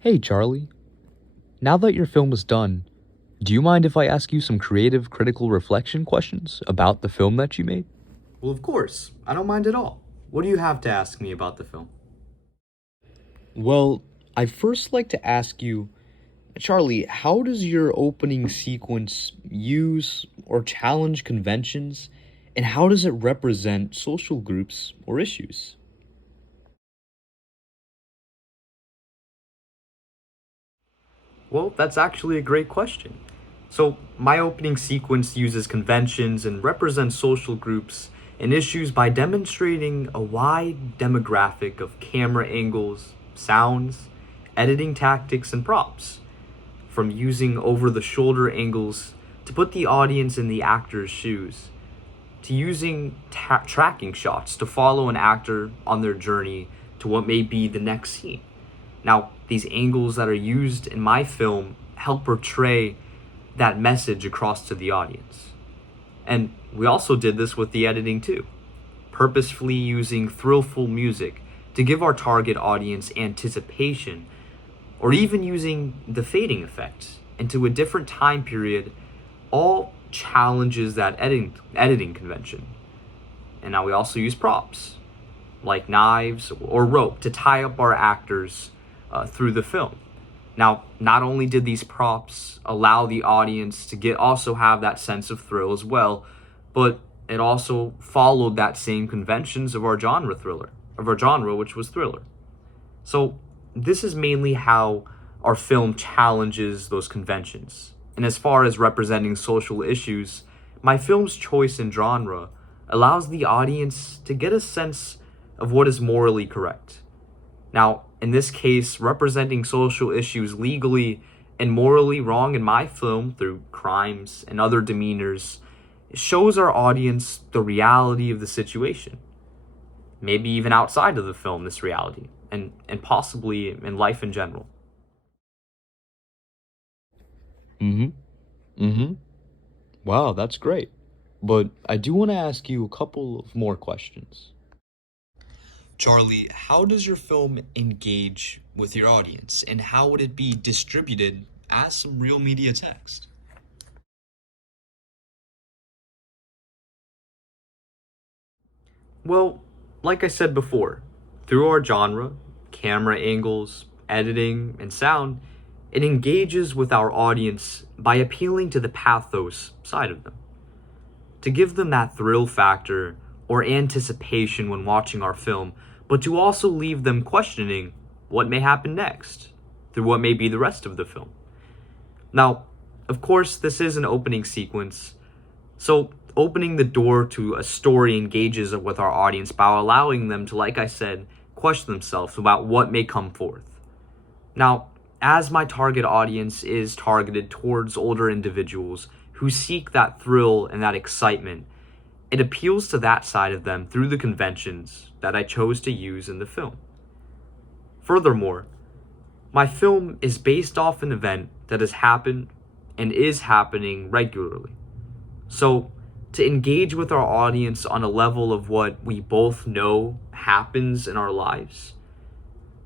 Hey, Charlie. Now that your film is done, do you mind if I ask you some creative, critical reflection questions about the film that you made? Well, of course. I don't mind at all. What do you have to ask me about the film? Well, I'd first like to ask you, Charlie, how does your opening sequence use or challenge conventions, and how does it represent social groups or issues? Well, that's actually a great question. So, my opening sequence uses conventions and represents social groups and issues by demonstrating a wide demographic of camera angles, sounds, editing tactics, and props. From using over the shoulder angles to put the audience in the actor's shoes, to using tracking shots to follow an actor on their journey to what may be the next scene. Now, these angles that are used in my film help portray that message across to the audience. And we also did this with the editing too, purposefully using thrillful music to give our target audience anticipation, or even using the fading effect into a different time period, all challenges that editing convention. And now we also use props like knives or rope to tie up our actors through the film. Now, not only did these props allow the audience to also have that sense of thrill as well, but it also followed that same conventions of our genre, which was thriller. So this is mainly how our film challenges those conventions. And as far as representing social issues, my film's choice in genre allows the audience to get a sense of what is morally correct. Now, in this case, representing social issues legally and morally wrong in my film through crimes and other demeanors shows our audience the reality of the situation. Maybe even outside of the film, this reality, and possibly in life in general. Mm-hmm. Mm-hmm. Wow, that's great. But I do want to ask you a couple of more questions. Charlie, how does your film engage with your audience, and how would it be distributed as some real media text? Well, like I said before, through our genre, camera angles, editing, and sound, it engages with our audience by appealing to the pathos side of them. To give them that thrill factor or anticipation when watching our film, but to also leave them questioning what may happen next through what may be the rest of the film. Now, of course, this is an opening sequence, so opening the door to a story engages with our audience by allowing them to, like I said, question themselves about what may come forth. Now, as my target audience is targeted towards older individuals who seek that thrill and that excitement, it appeals to that side of them through the conventions that I chose to use in the film. Furthermore, my film is based off an event that has happened and is happening regularly. So, to engage with our audience on a level of what we both know happens in our lives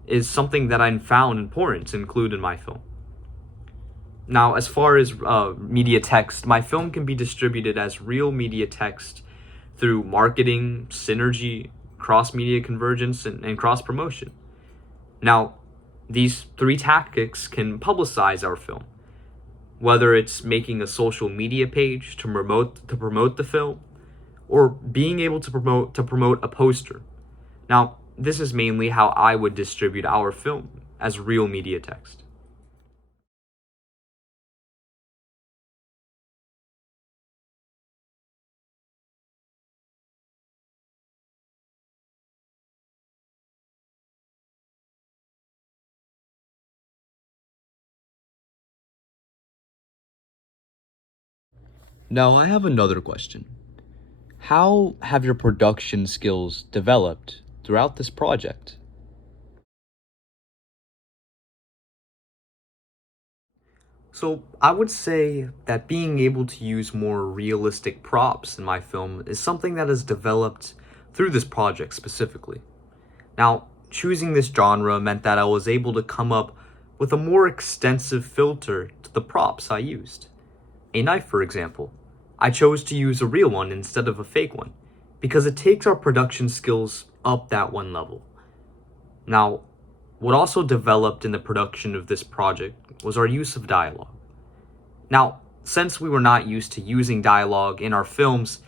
is something that I found important to include in my film. Now, as far as media text, my film can be distributed as real media text through marketing, synergy, cross media convergence, and cross promotion. Now, these three tactics can publicize our film, whether it's making a social media page to promote the film, or being able to promote a poster. Now, this is mainly how I would distribute our film as real media text. Now, I have another question. How have your production skills developed throughout this project? So, I would say that being able to use more realistic props in my film is something that has developed through this project specifically. Now, choosing this genre meant that I was able to come up with a more extensive filter to the props I used. A knife, for example. I chose to use a real one instead of a fake one, because it takes our production skills up that one level. Now, what also developed in the production of this project was our use of dialogue. Now, since we were not used to using dialogue in our films,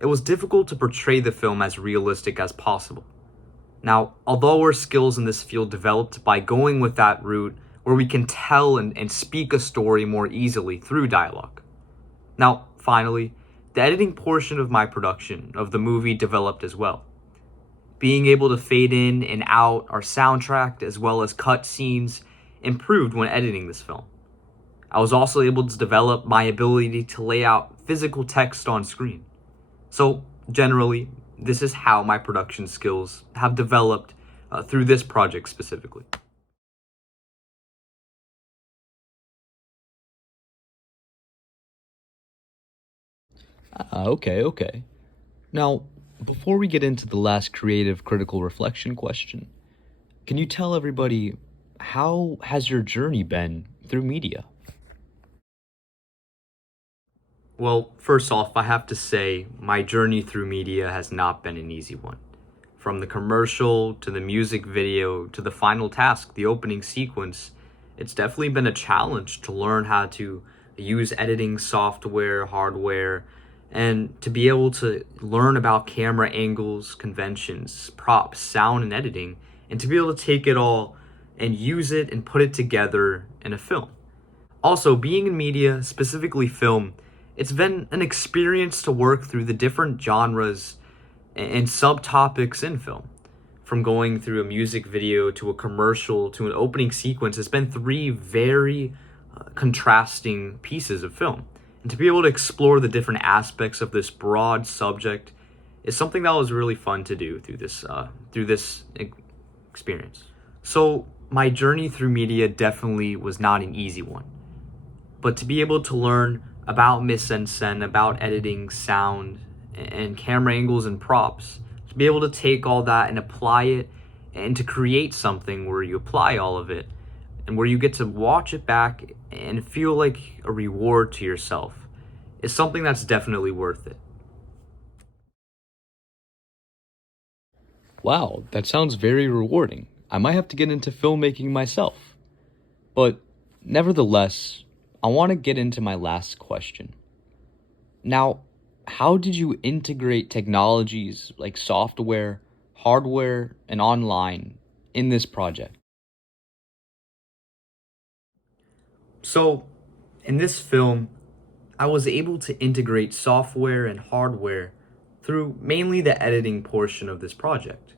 it was difficult to portray the film as realistic as possible. Now, although our skills in this field developed by going with that route where we can tell and speak a story more easily through dialogue. Now, finally, the editing portion of my production of the movie developed as well. Being able to fade in and out our soundtrack as well as cut scenes improved when editing this film. I was also able to develop my ability to lay out physical text on screen. So, generally, this is how my production skills have developed through this project specifically. Okay. Now, before we get into the last creative critical reflection question, can you tell everybody how has your journey been through media? Well, first off, I have to say my journey through media has not been an easy one. From the commercial to the music video to the final task, the opening sequence, it's definitely been a challenge to learn how to use editing software, hardware, and to be able to learn about camera angles, conventions, props, sound, and editing, and to be able to take it all and use it and put it together in a film. Also, being in media, specifically film, it's been an experience to work through the different genres and subtopics in film. From going through a music video to a commercial to an opening sequence, it's been three very contrasting pieces of film. And to be able to explore the different aspects of this broad subject is something that was really fun to do through this experience. So my journey through media definitely was not an easy one. But to be able to learn about mise-en-scène, about editing, sound, and camera angles and props, to be able to take all that and apply it and to create something where you apply all of it and where you get to watch it back and feel like a reward to yourself is something that's definitely worth it. Wow, that sounds very rewarding. I might have to get into filmmaking myself. But nevertheless, I want to get into my last question. Now, how did you integrate technologies like software, hardware, and online in this project? So, in this film, I was able to integrate software and hardware through mainly the editing portion of this project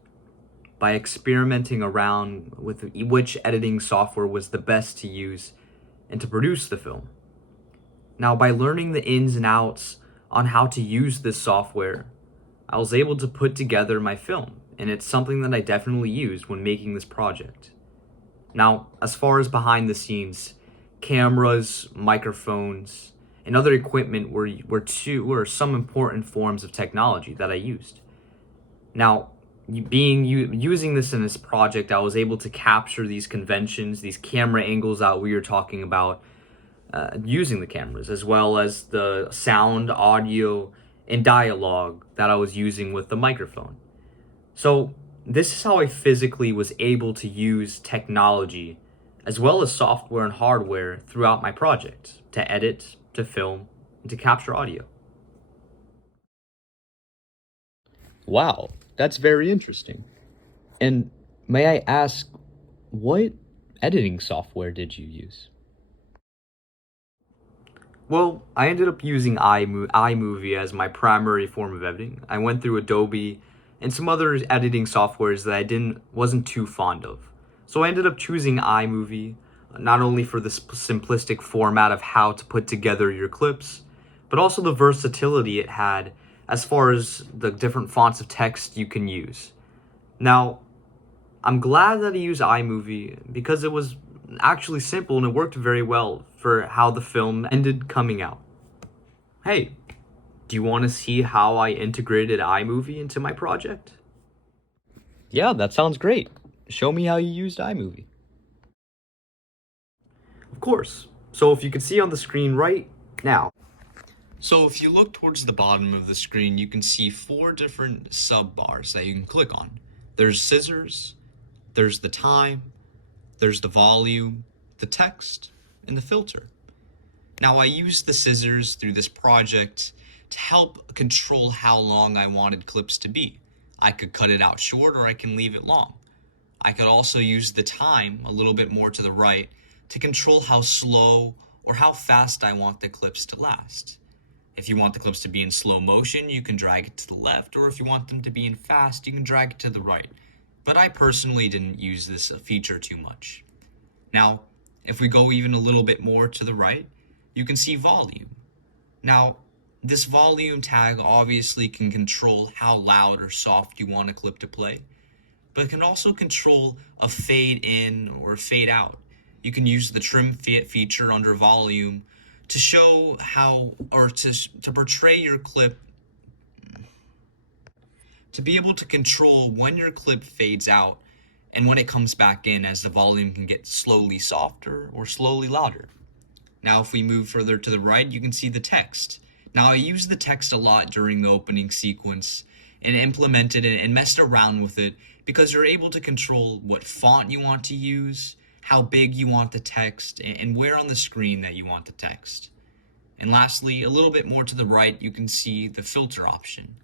by experimenting around with which editing software was the best to use and to produce the film. Now, by learning the ins and outs on how to use this software, I was able to put together my film, and it's something that I definitely used when making this project. Now, as far as behind the scenes, cameras, microphones, and other equipment were some important forms of technology that I used. Now, using this in this project, I was able to capture these conventions, these camera angles that we were talking about, using the cameras, as well as the sound, audio, and dialogue that I was using with the microphone. So this is how I physically was able to use technology as well as software and hardware throughout my project to edit, to film, and to capture audio. Wow, that's very interesting. And may I ask, what editing software did you use? Well, I ended up using iMovie as my primary form of editing. I went through Adobe and some other editing softwares that wasn't too fond of. So I ended up choosing iMovie, not only for the simplistic format of how to put together your clips, but also the versatility it had as far as the different fonts of text you can use. Now, I'm glad that I used iMovie because it was actually simple and it worked very well for how the film ended coming out. Hey, do you want to see how I integrated iMovie into my project? Yeah, that sounds great. Show me how you used iMovie. Of course. So if you can see on the screen right now. So if you look towards the bottom of the screen, you can see 4 different sub bars that you can click on. There's scissors, there's the time, there's the volume, the text, and the filter. Now I used the scissors through this project to help control how long I wanted clips to be. I could cut it out short or I can leave it long. I could also use the time a little bit more to the right to control how slow or how fast I want the clips to last. If you want the clips to be in slow motion, you can drag it to the left, or if you want them to be in fast, you can drag it to the right. But I personally didn't use this feature too much. Now, if we go even a little bit more to the right, you can see volume. Now, this volume tag obviously can control how loud or soft you want a clip to play, but it can also control a fade in or fade out. You can use the trim feature under volume to show how, or to portray your clip, to be able to control when your clip fades out and when it comes back in, as the volume can get slowly softer or slowly louder. Now, if we move further to the right, you can see the text. Now, I used the text a lot during the opening sequence and implemented it and messed around with it because you're able to control what font you want to use, how big you want the text, and where on the screen that you want the text. And lastly, a little bit more to the right, you can see the filter option.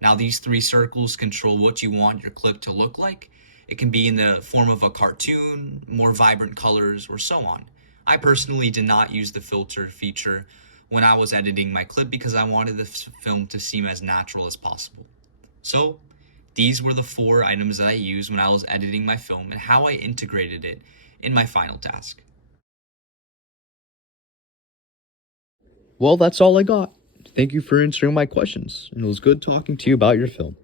Now, these 3 circles control what you want your clip to look like. It can be in the form of a cartoon, more vibrant colors, or so on. I personally did not use the filter feature when I was editing my clip because I wanted the film to seem as natural as possible. So, these were the 4 items that I used when I was editing my film and how I integrated it in my final task. Well, that's all I got. Thank you for answering my questions, and it was good talking to you about your film.